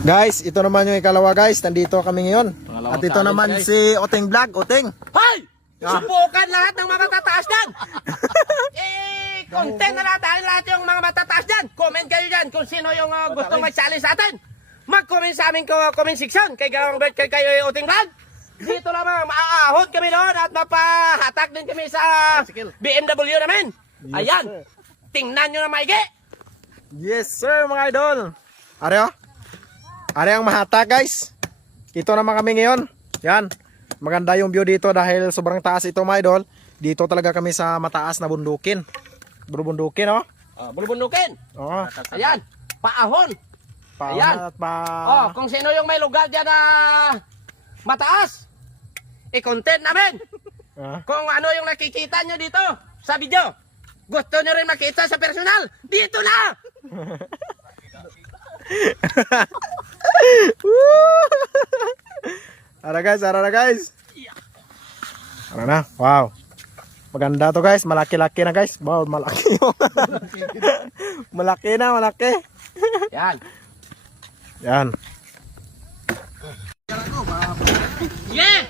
Guys, ito naman yung ikalawa guys. Nandito kami ngayon. At ito naman guys. Si Oting Vlog. Oting. Hoy! Subukan lahat ng mga matataas dyan! Content na lahat yung mga matataas dyan! Comment kayo dyan kung sino yung gustong mag-challenge sa atin! Mag-comment sa aming comment section kay Gawang Bert, kay kayo Oting Vlog! Dito naman, maaahod kami doon at mapahatak din kami sa BMW namin! Ayan! Tingnan nyo na maigi! Yes sir mga idol. Are ang mahata guys. Ito naman kami ngayon. Yan. Maganda yung view dito dahil sobrang taas ito mga idol. Dito talaga kami sa mataas na bundukin. Bundukin oh. Bulubundukin! Oo. Ayan! Paahon! Paahon Ayan. at pa... Oh, kung sino yung may lugar dyan na mataas, i-content namin. Kung ano yung nakikita nyo dito sa video, gusto nyo rin makita sa personal, dito na! Ara guys. Ara na. Wow. Maganda to guys. Malaki-laki na guys. Wow, malaki yun. Malaki. Yan. Yan. Yeah!